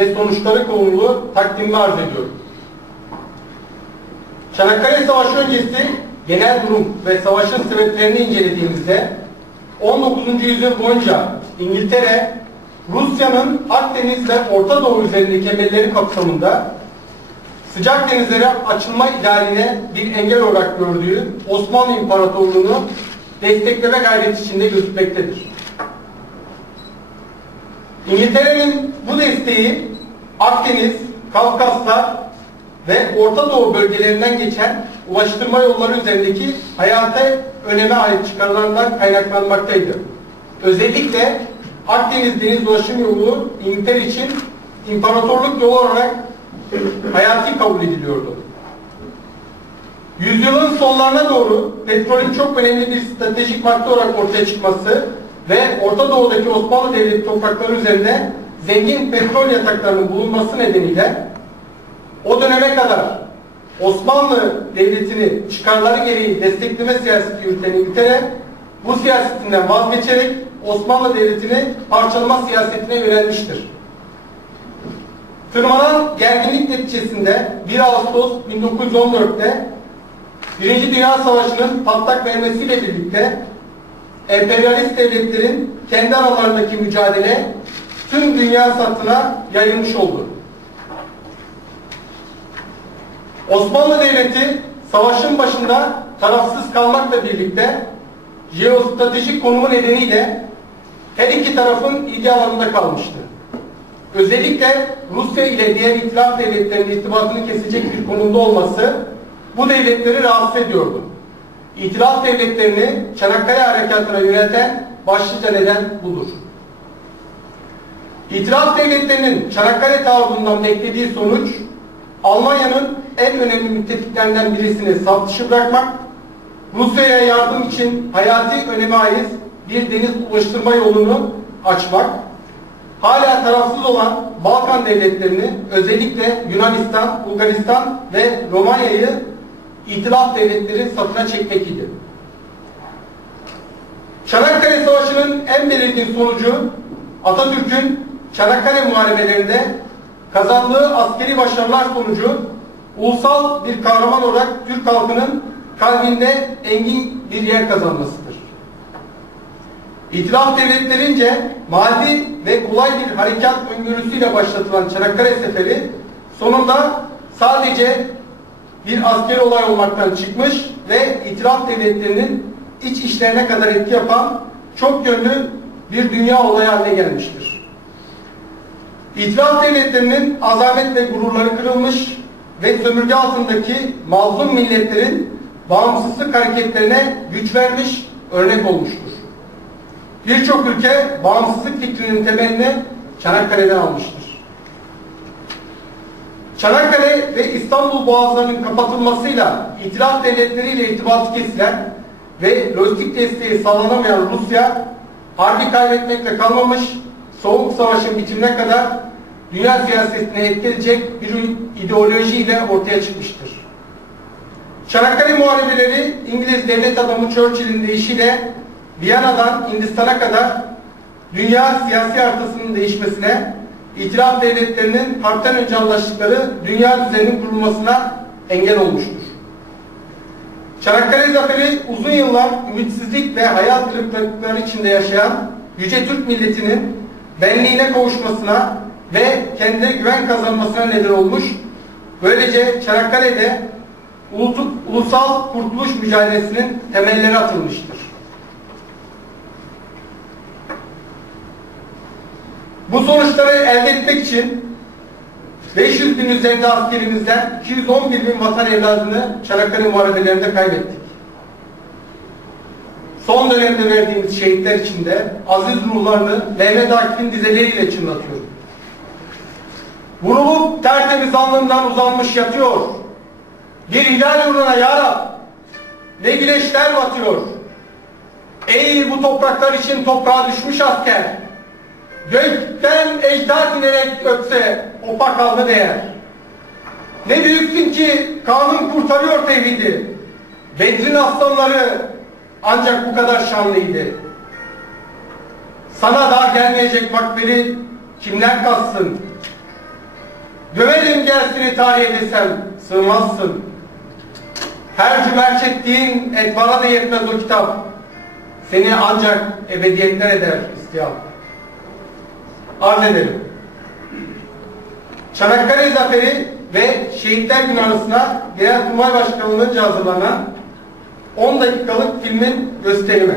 ve sonuçları konulu takdimini arz ediyorum. Çanakkale Savaşı öncesi genel durum ve savaşın sebeplerini incelediğimizde 19. yüzyıl boyunca İngiltere, Rusya'nın Akdeniz ve Orta Doğu üzerindeki emelleri kapsamında sıcak denizlere açılma idealine bir engel olarak gördüğü Osmanlı İmparatorluğu'nu destekleme gayreti içinde gözükmektedir. İngiltere'nin bu desteği Akdeniz, Kafkaslar ve Orta Doğu bölgelerinden geçen ulaştırma yolları üzerindeki hayata öneme ait çıkarılarından kaynaklanmaktaydı. Özellikle Akdeniz Deniz Ulaşım Yolu İngiltere için imparatorluk yolu olarak hayati kabul ediliyordu. Yüzyılın sonlarına doğru petrolün çok önemli bir stratejik madde olarak ortaya çıkması ve Orta Doğu'daki Osmanlı Devleti toprakları üzerinde zengin petrol yataklarının bulunması nedeniyle o döneme kadar Osmanlı Devleti'ni çıkarları gereği destekleme siyaseti yürüten İngiltere bu siyasetinden vazgeçerek Osmanlı Devleti'ni parçalama siyasetine yönelmiştir. Tırmanan gerginlik neticesinde 1 Ağustos 1914'te Birinci Dünya Savaşı'nın patlak vermesiyle birlikte emperyalist devletlerin kendi aralarındaki mücadele tüm dünya satına yayılmış oldu. Osmanlı Devleti savaşın başında tarafsız kalmakla birlikte jeostratejik konumu nedeniyle her iki tarafın ilgi alanında kalmıştı. Özellikle Rusya ile diğer itilaf devletlerinin irtibatını kesecek bir konumda olması bu devletleri rahatsız ediyordu. İtilaf devletlerini Çanakkale Harekatı'na yönelten başlıca neden budur. İtilaf devletlerinin Çanakkale taarruzundan beklediği sonuç Almanya'nın en önemli müttefiklerinden birisini saf dışı bırakmak, Rusya'ya yardım için hayati öneme ait bir deniz ulaştırma yolunu açmak, hala tarafsız olan Balkan devletlerini özellikle Yunanistan, Bulgaristan ve Romanya'yı itilaf devletleri satına çekmek idi. Çanakkale Savaşı'nın en belirgin sonucu Atatürk'ün Çanakkale muharebelerinde kazandığı askeri başarılar sonucu ulusal bir kahraman olarak Türk halkının kalbinde engin bir yer kazanmasıdır. İtilaf devletlerince mali ve kolay bir harekat öngörüsüyle başlatılan Çanakkale Seferi sonunda sadece bir askeri olay olmaktan çıkmış ve itilaf devletlerinin iç işlerine kadar etki yapan çok yönlü bir dünya olayı haline gelmiştir. İtilaf devletlerinin azamet ve gururları kırılmış ve sömürge altındaki mazlum milletlerin bağımsızlık hareketlerine güç vermiş, örnek olmuştur. Birçok ülke bağımsızlık fikrinin temelini Çanakkale'den almıştır. Çanakkale ve İstanbul boğazlarının kapatılmasıyla itilaf devletleriyle irtibatı kesilen ve lojistik desteği sağlanamayan Rusya harbi kaybetmekle kalmamış, Soğuk Savaş'ın bitimine kadar dünya siyasetine etkileyecek bir ideolojiyle ortaya çıkmıştır. Çanakkale muharebeleri İngiliz devlet adamı Churchill'in deyişiyle Viyana'dan Hindistan'a kadar dünya siyasi haritasının değişmesine, itilaf devletlerinin harpten önce anlaştıkları dünya düzeninin kurulmasına engel olmuştur. Çanakkale Zaferi uzun yıllar ümitsizlik ve hayal kırıklıkları içinde yaşayan yüce Türk milletinin benliğine kavuşmasına ve kendine güven kazanmasına neden olmuş. Böylece Çanakkale'de ulusal kurtuluş mücadelesinin temelleri atılmıştır. Bu sonuçları elde etmek için 500 bin üzerinde askerimizden 211 bin vatan evladını Çanakkale muharebelerinde kaybettik. Son dönemde verdiğimiz şehitler için de aziz ruhlarını Mehmet Akif'in dizeleriyle çınlatıyor. Vurulup tertemiz alnından uzanmış yatıyor. Bir hilal uğruna ya ne güneşler batıyor. Ey bu topraklar için toprağa düşmüş asker. Gökten ejder dinerek öpse opak alnı değer. Ne büyüksün ki kanun kurtarıyor tevhidi. Bedrin aslanları ancak bu kadar şanlıydı. Sana dar gelmeyecek makbeli kimler kassın? Gömelim gelsini tarihe desem sığmazsın. Her cümerç ettiğin etbara da yetmez o kitap. Seni ancak ebediyetler eder istiyap. Arz edelim. Çanakkale Zaferi ve Şehitler Günü arasına Genelkurmay Başkanlığı'nca hazırlanan 10 dakikalık filmin gösterimi.